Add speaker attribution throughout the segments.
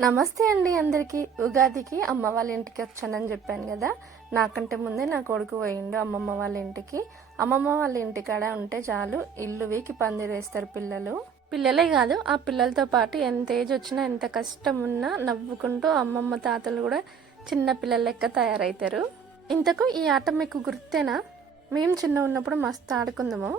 Speaker 1: నమస్తే అండి అందరికీ. ఉగాదికి అమ్మ వాళ్ళ ఇంటికి వచ్చానని చెప్పాను కదా. నాకంటే ముందే నా కొడుకు పోయిండు అమ్మమ్మ వాళ్ళ ఇంటికి. అమ్మమ్మ వాళ్ళ ఇంటికాడ ఉంటే చాలు ఇల్లు వీకి పందిరేస్తారు పిల్లలు. పిల్లలే కాదు ఆ పిల్లలతో పాటు ఎంత ఏజ్ వచ్చినా ఎంత కష్టం ఉన్నా నవ్వుకుంటూ అమ్మమ్మ తాతలు కూడా చిన్న పిల్లల లెక్క తయారవుతారు ఇంతకు ఈ ఆట మీకు గుర్తేనా? మేము చిన్న ఉన్నప్పుడు మస్తు ఆడుకుందాము.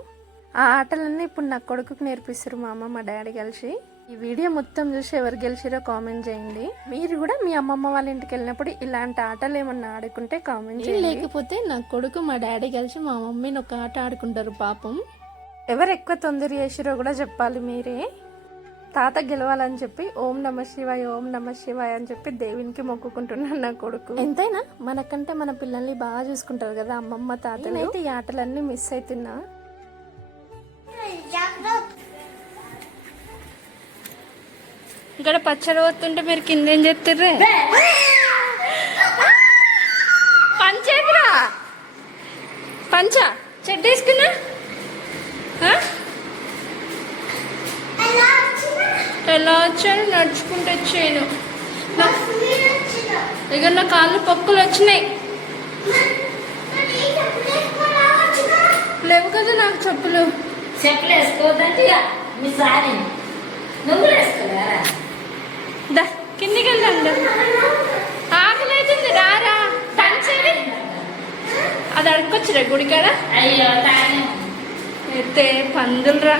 Speaker 1: ఆ ఆటలన్నీ ఇప్పుడు నా కొడుకుకి నేర్పిస్తారు మా అమ్మ మా డాడీ కలిసి. ఈ వీడియో మొత్తం చూసి ఎవరు గెలిచిరో కామెంట్ చేయండి. మీరు కూడా మీ అమ్మమ్మ వాళ్ళ ఇంటికి వెళ్ళినప్పుడు ఇలాంటి ఆటలు ఏమన్నా ఆడుకుంటే కామెంట్ చేయండి. లేకపోతే నా కొడుకు మా డాడీ కలిసి మా మమ్మీని ఒక ఆట ఆడుకుంటారు పాపం. ఎవరు ఎక్కువ తొందర చేసిరో కూడా చెప్పాలి మీరే. తాత గెలవాలని చెప్పి ఓం నమ శివాయ ఓం నమ శివాయ అని చెప్పి దేవునికి మొక్కుకుంటున్నాను నా కొడుకు. ఎంతైనా మనకంటే మన పిల్లల్ని బాగా చూసుకుంటారు కదా అమ్మమ్మ తాత అయితే ఈ ఆటలన్నీ మిస్ అవుతున్నా ఇక్కడ పచ్చడి పోతుంటే మీరు కింద ఏం చెప్తుర్రే పంచేదిరా పంచ? చెడ్డ వేసుకున్నా? ఎలా వచ్చాను? నడుచుకుంటూ వచ్చాను. ఇక నా కాళ్ళు పక్కులు వచ్చినాయి. లేవు కదా నాకు చెప్పులు.
Speaker 2: చెప్పులు వేసుకోవద్దంటే మీ సారి. నువ్వు వేసుకోలేరా
Speaker 1: దా కిందికి వెళ్ళండి ఆకలి అవుతుంది రారా పంచేది అది అడుక్కొచ్చిరా
Speaker 2: తానే.
Speaker 1: అయితే పందులురా.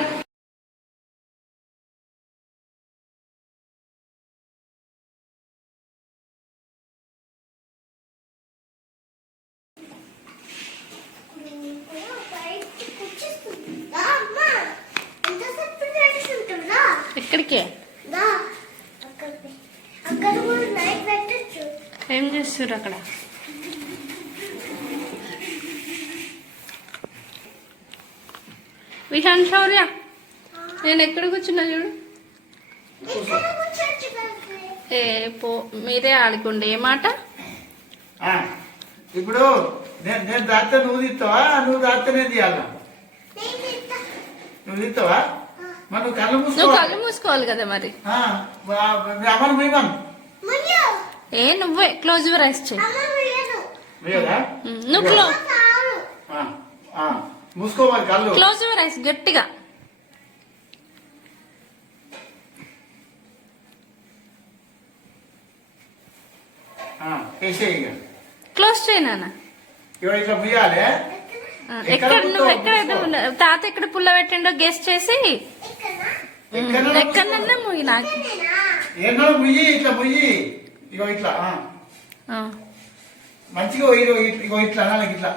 Speaker 1: ఎక్కడికి
Speaker 3: అక్కడ కూడా నైట్ పెట్టచ్చు
Speaker 1: ఏం చేస్తుర్రు అక్కడ? విహాన్ శౌర్య నేను ఎక్కడ కూర్చున్నా చూడు? ఏ పో మీరే ఆడుకోండి. ఏ మాట?
Speaker 4: ఆ, ఇప్పుడు నేను నేను దాస్తే నువ్వు తీస్తావా? నువ్వు దాస్తే నేను తీయాలా? నువ్వు తీస్తావా? మరి నువ్వు కళ్ళు
Speaker 1: నువ్వు
Speaker 4: మూసుకో
Speaker 1: కళ్ళు మూసుకోవాలి కదా మరి.
Speaker 4: అమ్మను మేమన్.
Speaker 1: ఏ నువ్వే క్లోజ్ యువర్ ఐస్ చేయి
Speaker 3: అమ్మ ముయ్యను
Speaker 4: వేయదా?
Speaker 1: ఉమ్, నువ్వు క్లో
Speaker 3: తాను
Speaker 4: ఆ, ఆ, మూసుకోవాలి కళ్ళు.
Speaker 1: క్లోజ్ యువర్ ఐస్ గట్టిగా. క్లోజ్ చేయి నాన్న.
Speaker 4: ఎక్కడ?
Speaker 1: ఎక్కడ నువ్వు? ఎక్కడ నువ్వు- తాత ఎక్కడ పుల్ల పెట్టిండో గెస్ట్ చేసి. ఎక్కడన్నా ముగి నాకు.
Speaker 4: ఎన్నో ముయ్యి ఇట్లా ముయ్యి. ఇగో ఇట్లా. ఆ.
Speaker 1: ఆ.
Speaker 4: మంచిగా ఇగో ఇట్లా- ఇగో ఇట్లా ఇట్లా.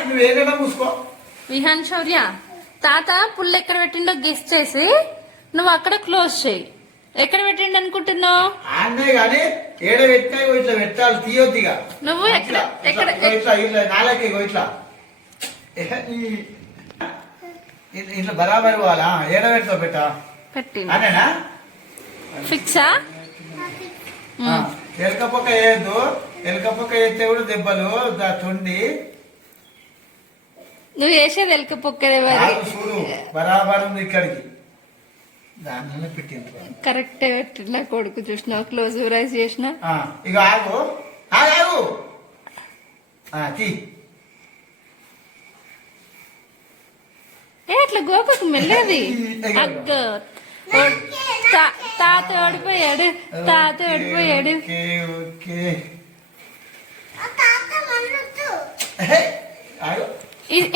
Speaker 4: నువ్వు ఏదైనా మూసుకో.
Speaker 1: విహాన్ శౌర్య తాత పుల్ల ఎక్కడ పెట్టిండో గెస్ట్ చేసి నువ్వు అక్కడ క్లోజ్ చేయి. ఎక్కడ పెట్టిండు అనుకుంటున్నావు?
Speaker 4: ఏడ పెట్టినా ఇట్లా పెట్టాలి తీయొద్దిగా
Speaker 1: నువ్వు ఎక్కడ ఎక్కడ
Speaker 4: ఇట్లా బరాబర్ పోవాలా? ఏడ పెడతావు పెట్టా?
Speaker 1: ఫిక్సా
Speaker 4: ఆ, ఎలక పక్క వేయద్దు. ఎలక పక్క వేస్తే కూడా దెబ్బలు దా- తొండి.
Speaker 1: నువ్వు వేసేది ఎలక పొక్కదే మరి.
Speaker 4: కాదు చూడు బరాబర్ ఉంది ఇక్కడికి. దానిలోనే పెట్టింది
Speaker 1: కరెక్టే పెట్టిండు నా కొడుకు చూసినావు క్లోజ్ రైస్ చేసిన.
Speaker 4: ఆ, ఇక ఆగు. ఆగు ఆగు. ఆ, తీ.
Speaker 1: ఏ అట్లా గోపకు మెల్లది? అగ్గ. తాత ఓడిపోయాడు తాత ఓడిపోయాడు.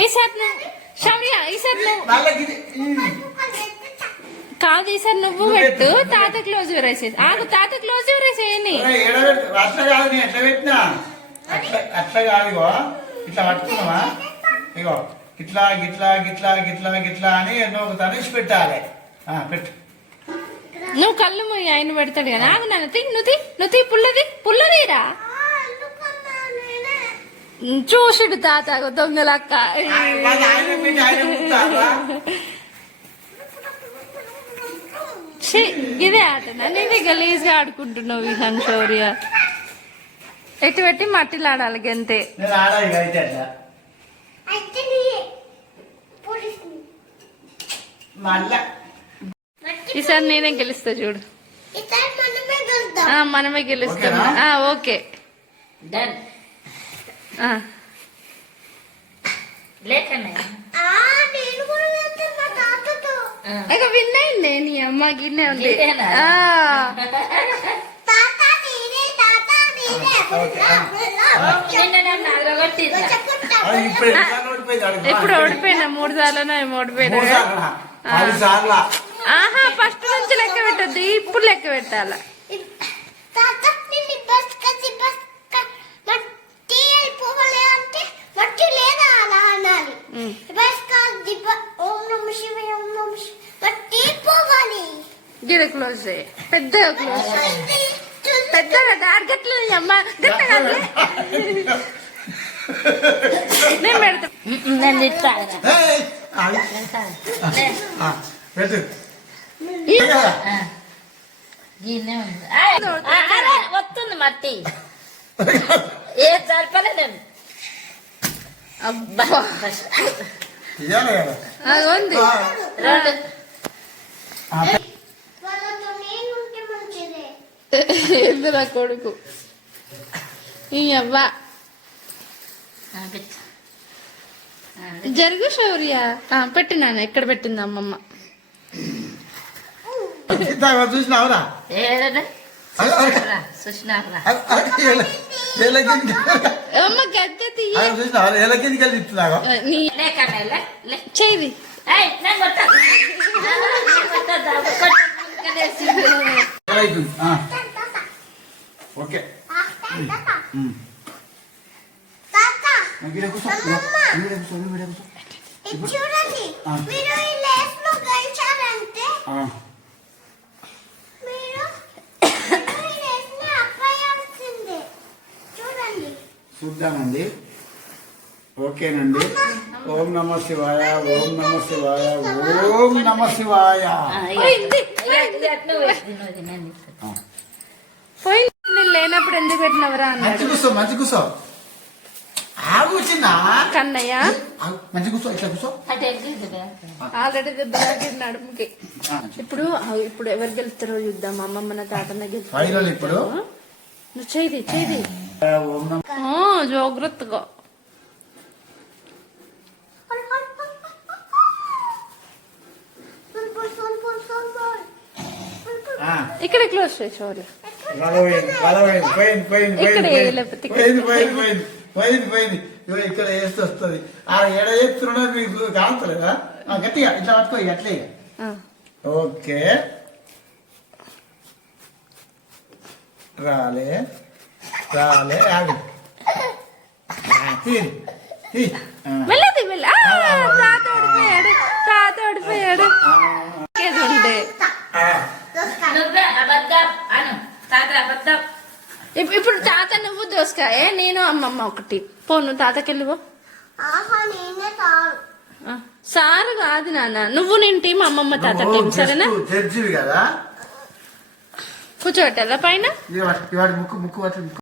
Speaker 1: ఈసారి నువ్వు శౌర్య ఈసారి నువ్వు. కాదు ఈసారి నువ్వు పెట్టు తాత క్లోజ్ రైస్ ఆగు తాత క్లోజ్
Speaker 4: పెట్టు? అట్లా కాదు నేను ఎట్లా పెట్టినా? అట్లా అట్లా కాదు ఇగో. ఇట్లా పట్టుకున్నావా? ఇగో. ఇట్లా గిట్లా గిట్లా గిట్లా గిట్లా అని ఎన్నో ఒక తనిషి పెట్టాలి ఆ, పెట్టు.
Speaker 1: నువ్వు కళ్ళు మూయి ఆయన పెడతాడు కదా. ఆగు నాన్న తీ నువ్వు తీ నువ్వు తీ పుల్లది పుల్లదిరా. చూసిడు తాత దొంగలక్క. ఇదే ఆటనా నేనే గలీజ్గా ఆడుకుంటున్నావు విహాన్ శౌర్య ఎటు పెట్టి మట్టిలో ఆడాలి గంతే.
Speaker 4: మళ్ళా.
Speaker 1: ఈసారి నేనే గెలుస్తా చూడు. మనమే గెలుస్తాం. ఓకే.
Speaker 2: డన్
Speaker 1: నీ అమ్మ గిన్నె ఉంది. ఎప్పుడు ఓడిపోయినా? మూడు సార్లు
Speaker 4: ఏమో ఓడిపోయినా
Speaker 1: ఆహా ఫస్ట్ నుంచి లెక్క పెట్టద్దు ఇప్పుడు లెక్క పెట్టాలా? గిడ క్లోజ్ చేయి. పెద్దగా క్లోజ్ పెద్దగా టార్గెట్ అమ్మ. గట్టగా నేను పెడతా.
Speaker 2: నేను తిట్టాను
Speaker 4: పెట్టు.
Speaker 3: ಒತ್ತೊಂದು
Speaker 1: ಮತ್ತಿ. ಏ ಸರ್ಪಲ ಒಂದು.
Speaker 2: ಎದುರ ಕೊಡುಕು ಅಯ್ಯವ್ವ
Speaker 1: జరుగు శౌర్య పెట్టున్నాను ఎక్కడ పెట్టింది అమ్మమ్మ
Speaker 4: చూసినావురా?
Speaker 1: చెయ్యి.
Speaker 4: ఓకే.
Speaker 3: చూడండి. మీరు లేస్లో గెలిచారంటే
Speaker 4: చెప్తానండి ఓకేనండి. ఓం నమ శివాయ ఓం నమ శివాయ ఓం నమ శివాయ.
Speaker 1: లేనప్పుడు ఎందుకు పెట్టినవరా
Speaker 4: మంచి కూర్చో మంచి కూర్చో. ఆగు చిన్న.
Speaker 1: కన్నయ్య.
Speaker 4: మంచి కూర్చో ఇట్లా కూర్చో.
Speaker 1: ఆల్రెడీ నడుముకి. ఇప్పుడు ఇప్పుడు ఎవరు గెలుస్తారో చూద్దాం. అమ్మమ్మ తాతన్న గెలుస్తారు.
Speaker 4: ఇప్పుడు.
Speaker 1: నువ్వు చేయి చేయి జాగ్రత్తగా ఇక్కడ క్లోజ్
Speaker 4: చేసేవారు
Speaker 1: ఇక్కడ
Speaker 4: వేస్తే వస్తుంది ఆ ఎడ చేస్తున్నా మీకు కావట్లేదా గట్టిగా ఇట్లా పట్టుకో అట్లే ఓకే రాలే రాలే ఆగు.
Speaker 1: తాత ఓడిపోయాడు ఇప్పుడు తాత నువ్వు దోసకాయ నేను అమ్మమ్మ ఒకటి. పో నువ్వు తాతకెళ్ళిపో సారు. కాదు నాన్న. నువ్వు నేను టీం అమ్మమ్మ తాత టీం సరేనా? కూర్చోబెట్టాలా పైన?